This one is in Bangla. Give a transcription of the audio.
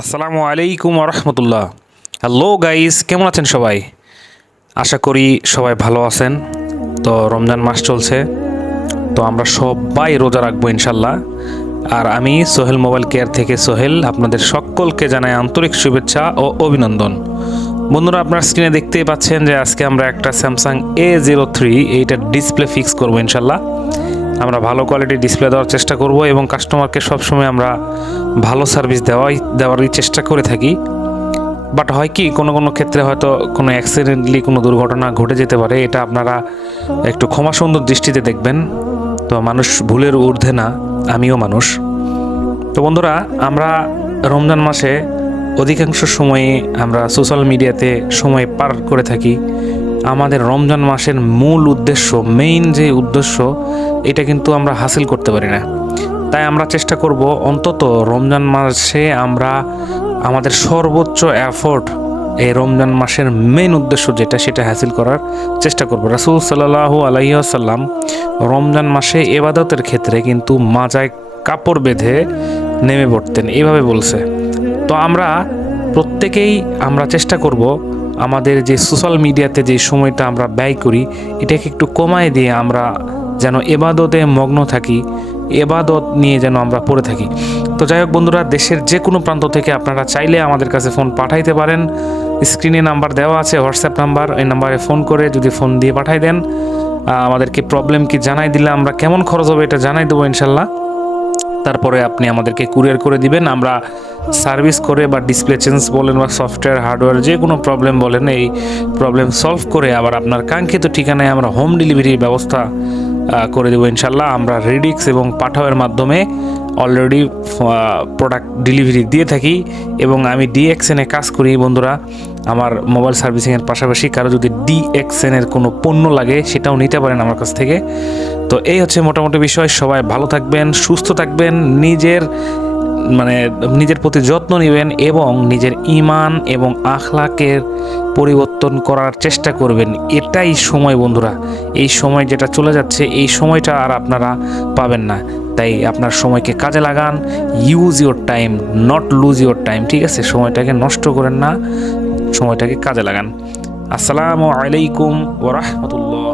আসসালামু আলাইকুম রহমতুল্লাহ। হ্যালো গাইস, কেমন আছেন সবাই? আশা করি সবাই ভালো আছেন। তো রমজান মাস চলছে, তো আমরা সবাই রোজা রাখবো ইনশাল্লাহ। আর আমি সোহেল মোবাইল কেয়ার থেকে সোহেল আপনাদের সকলকে জানাই আন্তরিক শুভেচ্ছা ও অভিনন্দন। বন্ধুরা, আপনার স্ক্রিনে দেখতেই পাচ্ছেন যে আজকে আমরা একটা স্যামসাং A03 এইটার ডিসপ্লে ফিক্স করবো ইনশাল্লাহ। আমরা ভালো কোয়ালিটির ডিসপ্লে দেওয়ার চেষ্টা করব এবং কাস্টমারকে সবসময় আমরা ভালো সার্ভিস দেওয়ারই চেষ্টা করে থাকি। বাট হয় কি, কোনো ক্ষেত্রে হয়তো কোনো অ্যাক্সিডেন্টলি কোনো দুর্ঘটনা ঘটে যেতে পারে, এটা আপনারা একটু ক্ষমাসুন্দর দৃষ্টিতে দেখবেন। তো মানুষ ভুলের ঊর্ধ্বে না, আমিও মানুষ। তো বন্ধুরা, আমরা রমজান মাসে অধিকাংশ সময়ে আমরা সোশ্যাল মিডিয়াতে সময় পার করে থাকি। আমাদের রমজান মাসের মূল উদ্দেশ্য, মেইন যে উদ্দেশ্য, এটা কিন্তু আমরা হাসিল করতে পারি না। তাই আমরা চেষ্টা করব অন্তত রমজান মাসে আমরা আমাদের সর্বোচ্চ এফোর্ট এই রমজান মাসের মেইন উদ্দেশ্য যেটা, সেটা হাসিল করার চেষ্টা করব। রাসূল সাল্লাল্লাহু আলাইহি ওয়াসাল্লাম রমজান মাসে ইবাদতের ক্ষেত্রে কিন্তু মাজায় কাপড় বেঁধে নেমে পড়তেন, এভাবে বলছে। তো আমরা প্রত্যেকেই আমরা চেষ্টা করব আমাদের যে সোশ্যাল মিডিয়াতে যে সময়টা আমরা ব্যয় করি, এটাকে একটু কমায় দিয়ে আমরা যেন এবাদতে মগ্ন থাকি, এবাদত নিয়ে যেন আমরা পড়ে থাকি। তো যাই হোক বন্ধুরা, দেশের যে কোনো প্রান্ত থেকে আপনারা চাইলে আমাদের কাছে ফোন পাঠাইতে পারেন। স্ক্রিনে নাম্বার দেওয়া আছে, হোয়াটসঅ্যাপ নাম্বার, এই নাম্বারে ফোন করে যদি ফোন দিয়ে পাঠাই দেন, আমাদেরকে প্রবলেম কি জানাই দিলে আমরা কেমন খরচ হবে এটা জানাই দেবো ইনশাল্লাহ। তারপরে আপনি আমাদেরকে কুরিয়ার করে দিবেন, আমরা সার্ভিস করে বা ডিসপ্লে চেঞ্জ বলেন বা সফটওয়্যার হার্ডওয়্যার যে কোনো প্রবলেম বলেন, এই প্রবলেম সলভ করে আবার আপনার কাঙ্ক্ষিত ঠিকানায় আমরা হোম ডেলিভারির ব্যবস্থা করে দেবো ইনশাল্লাহ। আমরা রেডিক্স এবং পাঠাওয়ের মাধ্যমে অলরেডি প্রোডাক্ট ডেলিভারি দিয়ে থাকি এবং আমি ডিএক্সএনে কাজ করি বন্ধুরা। আমার মোবাইল সার্ভিসিংয়ের পাশাপাশি কারো যদি ডিএক্সএনের কোনো পণ্য লাগে সেটাও নিতে পারেন আমার কাছ থেকে। তো এই হচ্ছে মোটামুটি বিষয়। সবাই ভালো থাকবেন, সুস্থ থাকবেন, নিজের প্রতি যত্ন নেবেন এবং নিজের ঈমান এবং আখলাকের পরিবর্তন করার চেষ্টা করবেন। এটাই সময় বন্ধুরা, এই সময় যেটা চলে যাচ্ছে, এই সময়টা আর আপনারা পাবেন না। তাই আপনার সময়কে কাজে লাগান, use your time, not lose your time. ঠিক আছে, সময়টাকে নষ্ট করেন না, সময়টাকে কাজে লাগান। আসসালামু আলাইকুম ওয়া রাহমাতুল্লাহ।